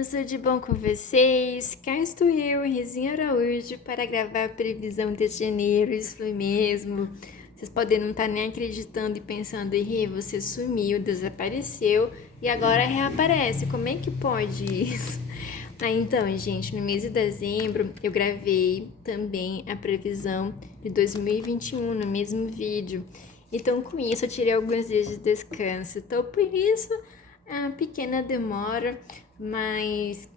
meninas, tudo de bom com vocês? Cá estou eu, Rezinha Araújo, para gravar a previsão de janeiro, isso foi mesmo. Vocês podem não estar nem acreditando e pensando, Rê, você sumiu, desapareceu e agora reaparece, como é que pode isso? Então, gente, no mês de dezembro eu gravei também a previsão de 2021 no mesmo vídeo. Então, com isso, eu tirei alguns dias de descanso. Então, por isso, a pequena demora,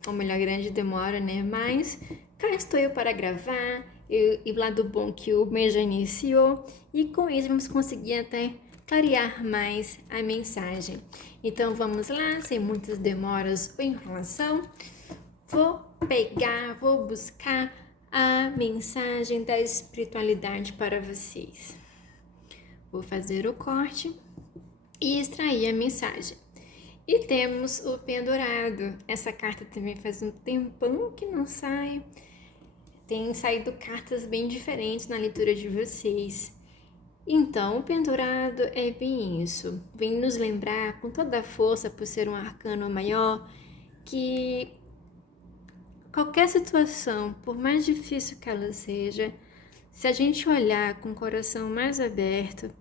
ou melhor, grande demora, né? Mas cá estou eu para gravar. E o lado bom que o mês já iniciou. E com isso, vamos conseguir até clarear mais a mensagem. Então, vamos lá, sem muitas demoras ou enrolação. Vou buscar a mensagem da espiritualidade para vocês. Vou fazer o corte e extrair a mensagem. E temos o pendurado. Essa carta também faz um tempão que não sai. Tem saído cartas bem diferentes na leitura de vocês. Então, o pendurado é bem isso. Vem nos lembrar com toda a força, por ser um arcano maior, que qualquer situação, por mais difícil que ela seja, se a gente olhar com o coração mais aberto,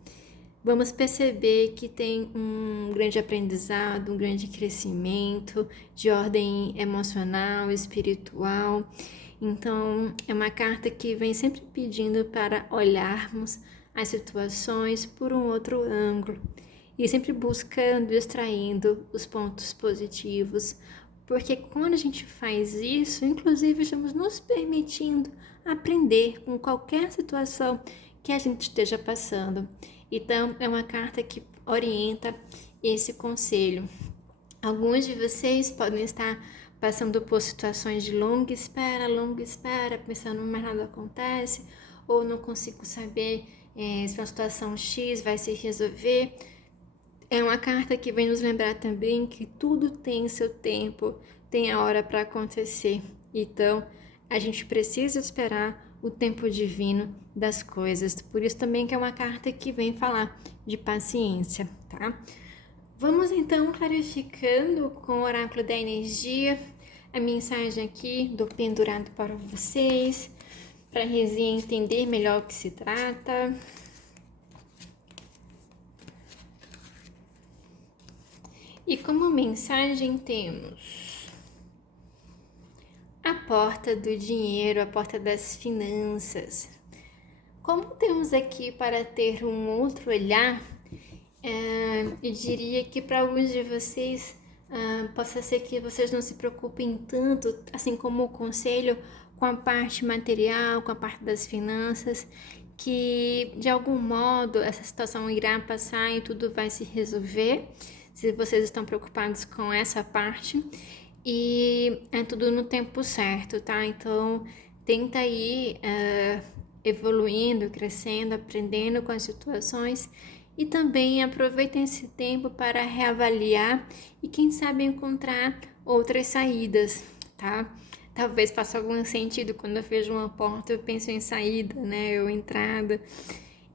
vamos perceber que tem um grande aprendizado, um grande crescimento de ordem emocional, espiritual. Então, é uma carta que vem sempre pedindo para olharmos as situações por um outro ângulo e sempre buscando, extraindo os pontos positivos, porque quando a gente faz isso, inclusive estamos nos permitindo aprender com qualquer situação que a gente esteja passando. Então, é uma carta que orienta esse conselho. Alguns de vocês podem estar passando por situações de longa espera, pensando mais nada acontece, ou não consigo saber se uma situação X vai se resolver. É uma carta que vem nos lembrar também que tudo tem seu tempo, tem a hora para acontecer. Então, a gente precisa esperar o tempo divino das coisas. Por isso também que é uma carta que vem falar de paciência, tá? Vamos então clarificando com o oráculo da energia a mensagem aqui do pendurado para vocês, para a Rezinha entender melhor o que se trata. E como mensagem temos a porta do dinheiro, a porta das finanças. Como temos aqui para ter um outro olhar, eu diria que para alguns de vocês possa ser que vocês não se preocupem tanto, assim como o conselho, com a parte material, com a parte das finanças, que de algum modo essa situação irá passar e tudo vai se resolver, se vocês estão preocupados com essa parte, e é tudo no tempo certo, tá? Então, tenta ir evoluindo, crescendo, aprendendo com as situações e também aproveita esse tempo para reavaliar e quem sabe encontrar outras saídas, tá? Talvez faça algum sentido quando eu vejo uma porta eu penso em saída, né, ou entrada.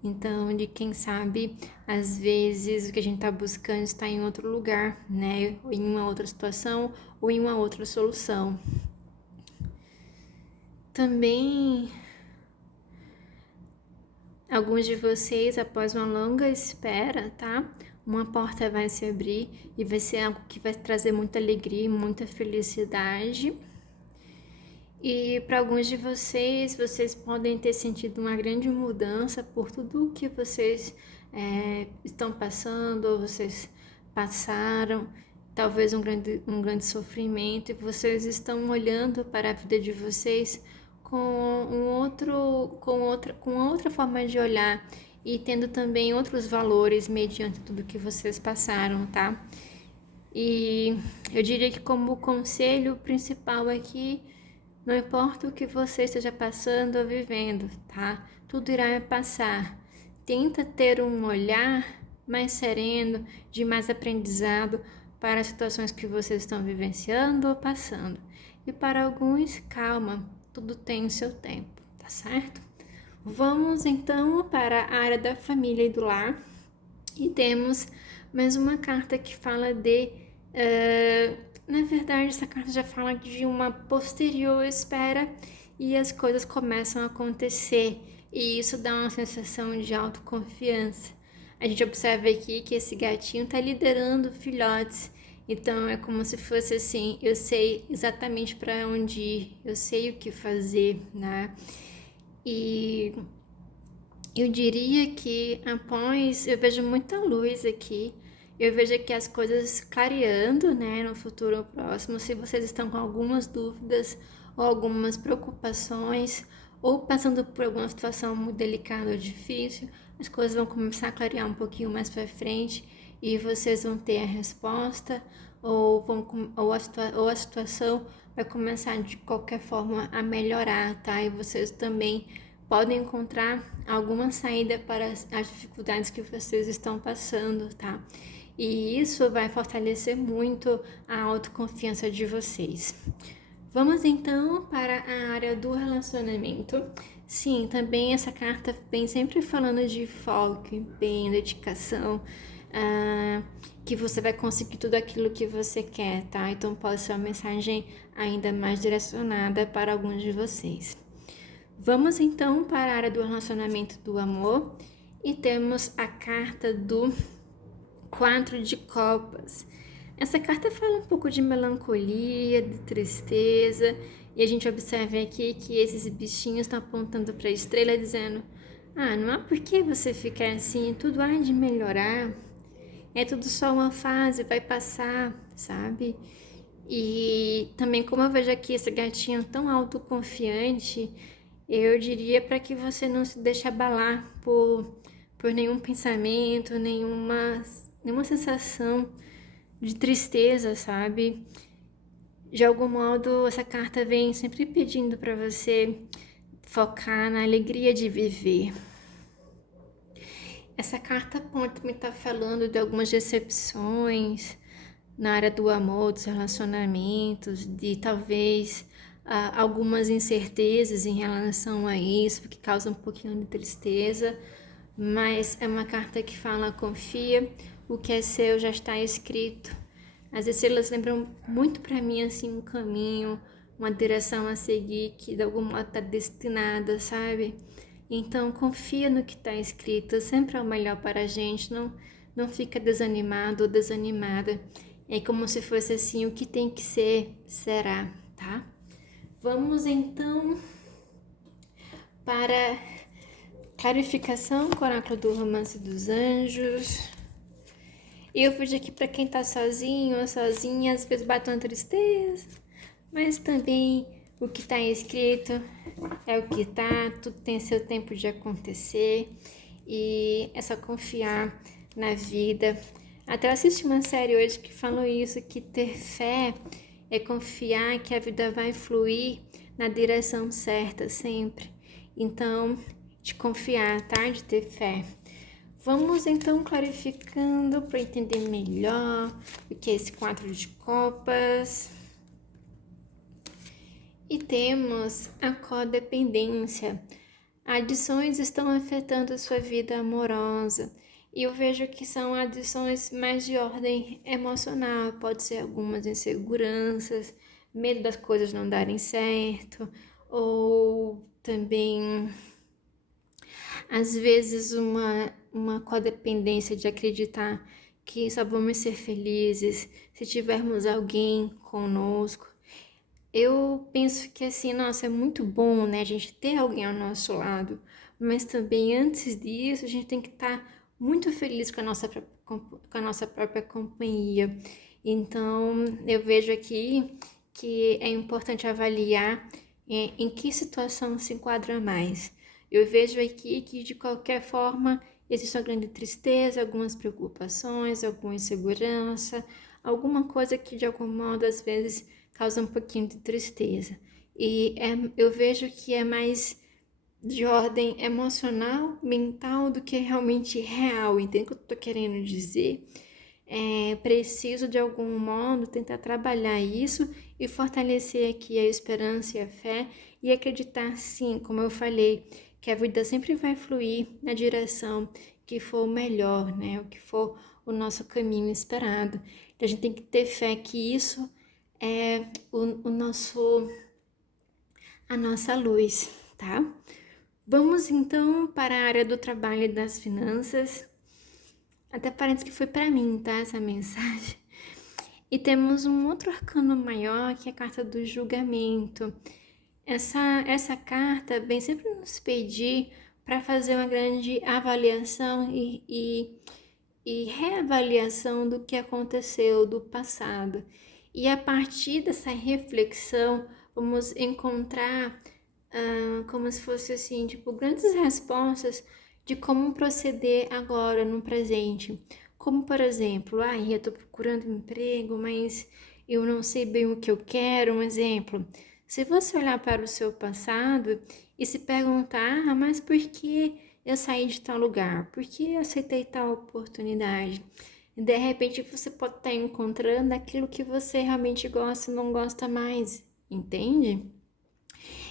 Então, de quem sabe, às vezes o que a gente está buscando está em outro lugar, né, ou em uma outra situação ou em uma outra solução. Também, alguns de vocês, após uma longa espera, tá? Uma porta vai se abrir e vai ser algo que vai trazer muita alegria, muita felicidade. E para alguns de vocês, vocês podem ter sentido uma grande mudança por tudo o que vocês estão passando, ou vocês passaram, talvez um grande sofrimento, e vocês estão olhando para a vida de vocês com outra forma de olhar e tendo também outros valores mediante tudo que vocês passaram, tá? E eu diria que como conselho principal aqui, não importa o que você esteja passando ou vivendo, tá? Tudo irá passar. Tenta ter um olhar mais sereno, de mais aprendizado para as situações que vocês estão vivenciando ou passando. E para alguns, calma, tudo tem o seu tempo, tá certo? Vamos então para a área da família e do lar. E temos mais uma carta que fala de na verdade, essa carta já fala de uma posterior espera e as coisas começam a acontecer. E isso dá uma sensação de autoconfiança. A gente observa aqui que esse gatinho está liderando filhotes. Então é como se fosse assim, eu sei exatamente para onde ir, eu sei o que fazer, né? E eu diria que após, eu vejo muita luz aqui, eu vejo aqui as coisas clareando, né, no futuro próximo. Se vocês estão com algumas dúvidas ou algumas preocupações, ou passando por alguma situação muito delicada ou difícil, as coisas vão começar a clarear um pouquinho mais para frente e vocês vão ter a resposta, ou a situação vai começar de qualquer forma a melhorar, tá? E vocês também podem encontrar alguma saída para as dificuldades que vocês estão passando, tá? E isso vai fortalecer muito a autoconfiança de vocês. Vamos então para a área do relacionamento. Sim, também essa carta vem sempre falando de foco, empenho, dedicação, que você vai conseguir tudo aquilo que você quer, tá? Então pode ser uma mensagem ainda mais direcionada para alguns de vocês. Vamos então para a área do relacionamento do amor e temos a carta do 4 de copas. Essa carta fala um pouco de melancolia, de tristeza, e a gente observa aqui que esses bichinhos estão apontando para a estrela dizendo: não há por que você ficar assim, tudo há de melhorar, é tudo só uma fase, vai passar, sabe? E também como eu vejo aqui esse gatinho tão autoconfiante, eu diria para que você não se deixe abalar por nenhum pensamento, nenhuma sensação de tristeza, sabe? De algum modo, essa carta vem sempre pedindo para você focar na alegria de viver. Essa carta pode me estar falando de algumas decepções na área do amor, dos relacionamentos, de talvez algumas incertezas em relação a isso, que causa um pouquinho de tristeza, mas é uma carta que fala: confia, o que é seu já está escrito. As estrelas lembram muito para mim assim um caminho, uma direção a seguir que de algum modo está destinada, sabe? Então confia no que está escrito, sempre é o melhor para a gente, não fica desanimado ou desanimada. É como se fosse assim, o que tem que ser, será, tá? Vamos então para clarificação com o oráculo do Romance dos Anjos. Eu vejo aqui para quem tá sozinho ou sozinha, às vezes bate uma tristeza, mas também o que tá escrito é o que tá, tudo tem seu tempo de acontecer e é só confiar na vida. Até eu assisti uma série hoje que falou isso, que ter fé é confiar que a vida vai fluir na direção certa sempre. Então, de confiar, tá? De ter fé. Vamos então clarificando para entender melhor o que é esse 4 de copas. E temos a codependência. Adições estão afetando a sua vida amorosa. E eu vejo que são adições mais de ordem emocional. Pode ser algumas inseguranças, medo das coisas não darem certo, ou também às vezes uma codependência de acreditar que só vamos ser felizes se tivermos alguém conosco. Eu penso que assim, nossa, é muito bom, né, a gente ter alguém ao nosso lado, mas também antes disso a gente tem que estar muito feliz com a nossa própria companhia. Então, eu vejo aqui que é importante avaliar em que situação se enquadra mais. Eu vejo aqui que, de qualquer forma, existe uma grande tristeza, algumas preocupações, alguma insegurança, alguma coisa que, de algum modo, às vezes, causa um pouquinho de tristeza. E eu vejo que é mais de ordem emocional, mental, do que realmente real. Entende o que eu estou querendo dizer? É preciso, de algum modo, tentar trabalhar isso e fortalecer aqui a esperança e a fé e acreditar, sim, como eu falei, que a vida sempre vai fluir na direção que for o melhor, né? O que for o nosso caminho esperado. Então, a gente tem que ter fé que isso a nossa luz, tá? Vamos então para a área do trabalho e das finanças. Até parece que foi para mim, tá? Essa mensagem. E temos um outro arcano maior, que é a carta do julgamento. Essa carta vem sempre nos pedir para fazer uma grande avaliação e reavaliação do que aconteceu do passado. E a partir dessa reflexão, vamos encontrar como se fosse assim, tipo, grandes respostas de como proceder agora no presente. Como, por exemplo, eu tô procurando emprego, mas eu não sei bem o que eu quero. Um exemplo, se você olhar para o seu passado e se perguntar, mas por que eu saí de tal lugar? Por que eu aceitei tal oportunidade? De repente você pode estar encontrando aquilo que você realmente gosta e não gosta mais, entende?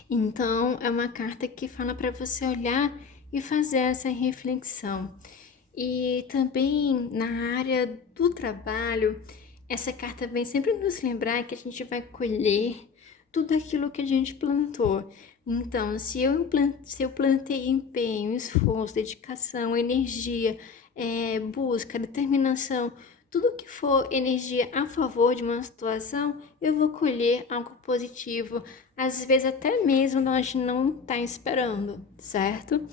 Então, é uma carta que fala para você olhar e fazer essa reflexão. E também na área do trabalho, essa carta vem sempre nos lembrar que a gente vai colher tudo aquilo que a gente plantou. Então, se eu plantei empenho, esforço, dedicação, energia, busca, determinação, tudo que for energia a favor de uma situação, eu vou colher algo positivo, às vezes até mesmo nós não está esperando, certo?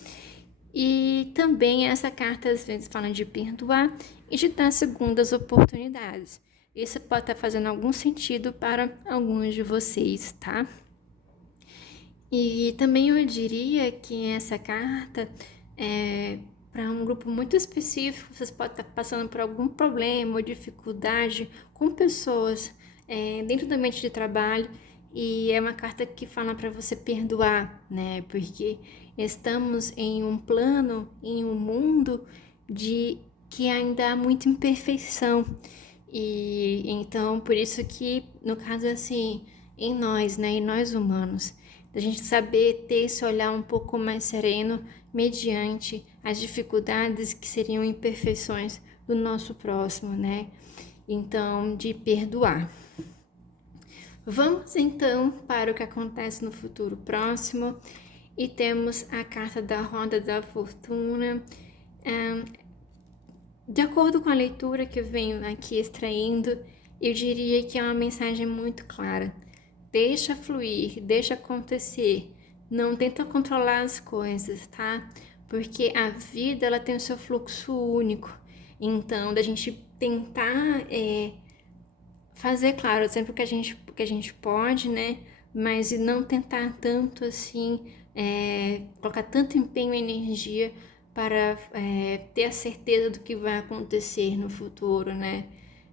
E também essa carta às vezes fala de perdoar e de dar segundas oportunidades. Isso pode estar fazendo algum sentido para alguns de vocês, tá? E também eu diria que essa carta é para um grupo muito específico. Vocês podem estar passando por algum problema ou dificuldade com pessoas dentro do ambiente de trabalho, e é uma carta que fala para você perdoar, né? Porque estamos em um plano, em um mundo de que ainda há muita imperfeição. E então, por isso que, no caso assim, em nós, né, em nós humanos, da gente saber ter esse olhar um pouco mais sereno mediante as dificuldades que seriam imperfeições do nosso próximo, né? Então, de perdoar. Vamos então para o que acontece no futuro próximo, e temos a carta da roda da fortuna. De acordo com a leitura que eu venho aqui extraindo, eu diria que é uma mensagem muito clara. Deixa fluir, deixa acontecer. Não tenta controlar as coisas, tá? Porque a vida, ela tem o seu fluxo único. Então, da gente tentar fazer, claro, sempre o que a gente pode, né? Mas não tentar tanto assim, colocar tanto empenho e energia para ter a certeza do que vai acontecer no futuro, né?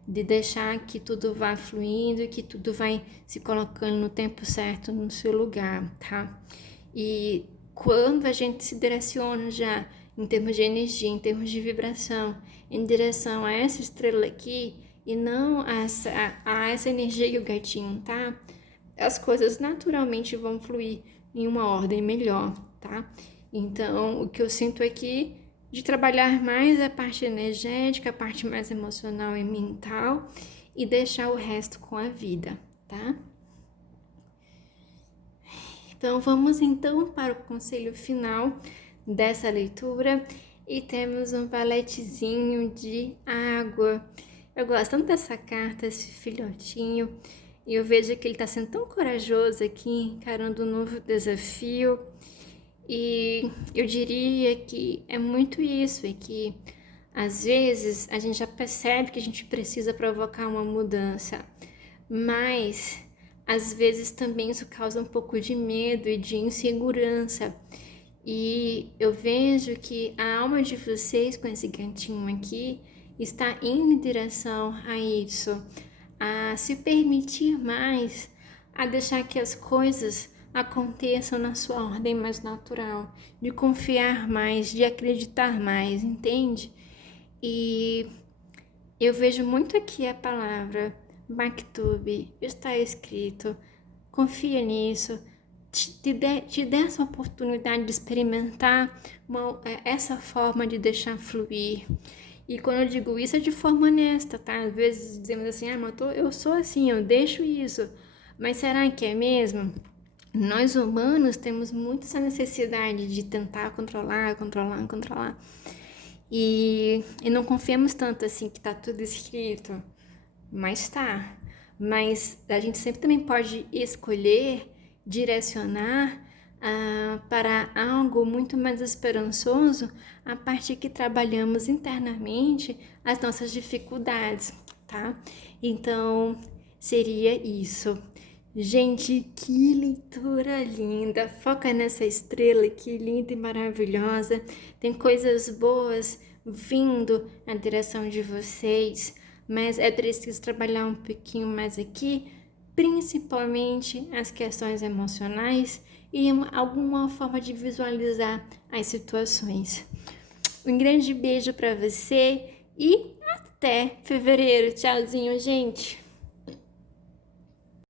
De deixar que tudo vá fluindo e que tudo vai se colocando no tempo certo no seu lugar, tá? E quando a gente se direciona já em termos de energia, em termos de vibração, em direção a essa estrela aqui e não a essa energia que o gatinho tá, as coisas naturalmente vão fluir em uma ordem melhor, tá? Então, o que eu sinto aqui de trabalhar mais a parte energética, a parte mais emocional e mental, e deixar o resto com a vida, tá? Então, vamos então para o conselho final dessa leitura, e temos um valetezinho de água. Eu gosto tanto dessa carta, esse filhotinho, e eu vejo que ele está sendo tão corajoso aqui, encarando um novo desafio. E eu diria que é muito isso, é que às vezes a gente já percebe que a gente precisa provocar uma mudança, mas às vezes também isso causa um pouco de medo e de insegurança. E eu vejo que a alma de vocês com esse gatinho aqui está indo em direção a isso, a se permitir mais, a deixar que as coisas aconteçam na sua ordem mais natural, de confiar mais, de acreditar mais, entende? E eu vejo muito aqui a palavra Maktub, está escrito, confia nisso, te dê essa oportunidade de experimentar essa forma de deixar fluir. E quando eu digo isso é de forma honesta, tá? Às vezes dizemos assim, mas eu sou assim, eu deixo isso. Mas será que é mesmo? Nós humanos temos muito essa necessidade de tentar controlar. E não confiamos tanto assim que tá tudo escrito. Mas tá. Mas a gente sempre também pode escolher, direcionar para algo muito mais esperançoso a partir que trabalhamos internamente as nossas dificuldades, tá? Então, seria isso. Gente, que leitura linda! Foca nessa estrela, que linda e maravilhosa. Tem coisas boas vindo na direção de vocês, mas é preciso trabalhar um pouquinho mais aqui, principalmente as questões emocionais e alguma forma de visualizar as situações. Um grande beijo para você e até fevereiro. Tchauzinho, gente!